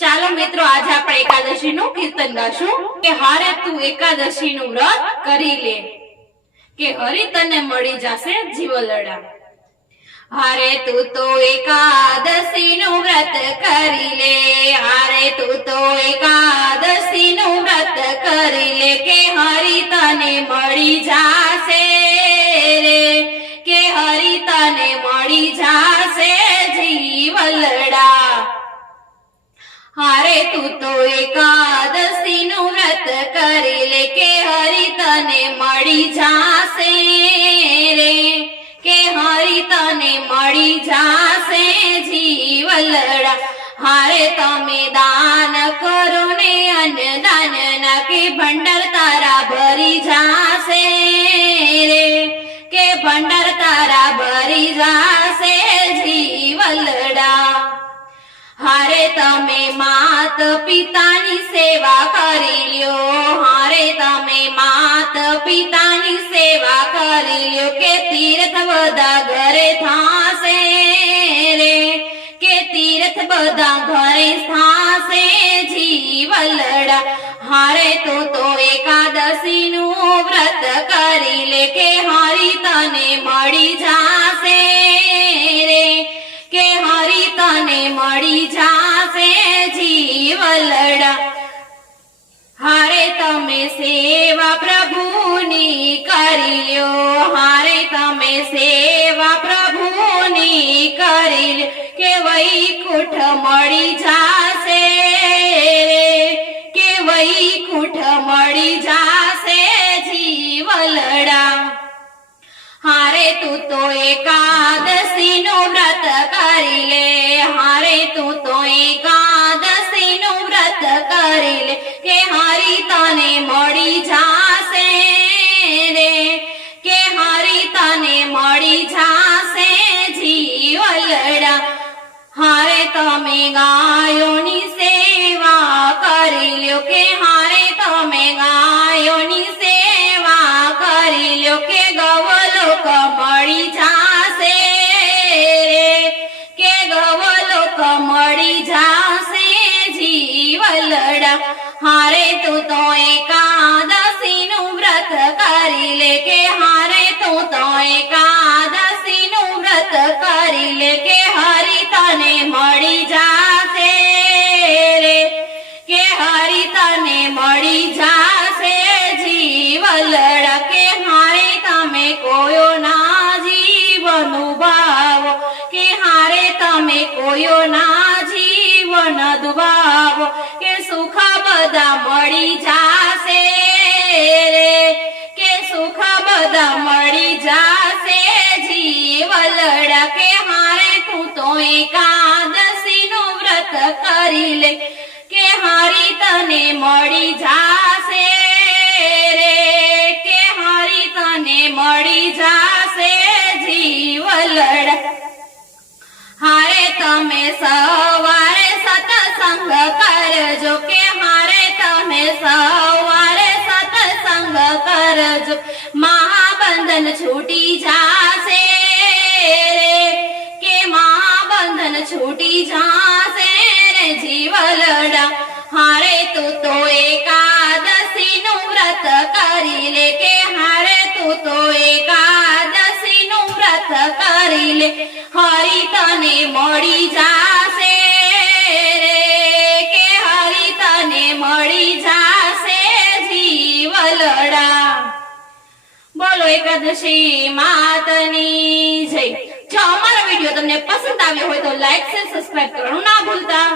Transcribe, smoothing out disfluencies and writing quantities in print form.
ચાલો મિત્રો આજે આપણે એકાદશી નું કીર્તન ગાશું કે હારે તું એકાદશી નું વ્રત કરી લે કે હરિ તને મળી જશે જીવલડા। હારે તું તો એકાદશી નું વ્રત કરી લે, હારે તું તો એકાદશી નું વ્રત કરી લે કે હરિ તને મળી જશે રે, કે હરિ તને મળી જશે જીવલડા। હારે તું તો એકાદશી નું વ્રત કરી લે કે હરિ તને મળી જશે રે, કે હરિ તને મળી જશે જીવલડા। હારે તમે દાન કરો ને અન્નદાન ના કે ભંડાર તારા ભરી જશે રે, કે ભંડાર તારા ભરી જશે જીવલડા। હારે તમે માત પિતાની સેવા કરી લ્યો, હારે તમે માત પિતાની સેવા કરી લ્યો કે તીર્થ બધા ઘરે થાશે રે, કે તીર્થ બધા ઘરે થાશે જીવલડા। હારે તું તો એકાદશી નું વ્રત કરી લે કે હરિ તને મળી જશે રે, કે હરિ તને મળી જશે જીવલડા। હારે તમે સેવા પ્રભુની કરી લ્યો, હારે તમે સેવા પ્રભુની કરી લ્યો કે વૈકુંઠ મળી જશે રે, કે વૈકુંઠ મળી જશે જીવલડા। હારે તું તો એકાદશી નું વ્રત કરી લે, હારે તું તો એકાદશી નું વ્રત કરી લે કે હરિ તને મળી જશે રે, કે હરિ તને મળી જશે જીવલડા। હારે તમે ગાયોની સેવા કરી લ્યો કે હારે તમે ગાયોની સેવા કરી લ્યો કે ગવલોક મળી જશે રે, કે ગવલોક મળી જશે જીવલડા। હારે તું તો એકાદશી નું વ્રત કરી લે કે હારે તું તો એકાદશી નું વ્રત કરી લે કે હરિ તને મળી જશે રે, કે હરિ તને મળી જશે જીવલડા। કે હારે તમે કોયો ના જીવન દુભાવો, કે હારે તમે કોયો ના જીવન દુભાવો કે સુખ બધા મળી જશે રે, કે સુખ બધા મળી જશે જીવલડા। કે હારે તું તો એકાદશી નું વ્રત કરી લે કે હરિ તને મળી જશે રે, કે હરિ તને મળી જશે જીવલડા। હારે તમે સવારે સત્સંગ કરજો, કે હારે તમે સવારે સત્સંગ કરજો મહાબંધન છૂટી જશે રે, કે મહાબંધન છૂટી જશે રે જીવલડા। હારે તું તો એકાદશી નું વ્રત કરી લે કે હારે તું તો એકાદશી નું વ્રત કરી લે હરિ તને મળી જશે રે, કે હરિ તને મળી જશે જીવલડા। બોલો એકાદશી માતની જય। જો અમારો વિડીયો તમને પસંદ આવ્યો હોય તો લાઈક શેર સબસ્ક્રાઇબ કરવાનું ના ભૂલતા।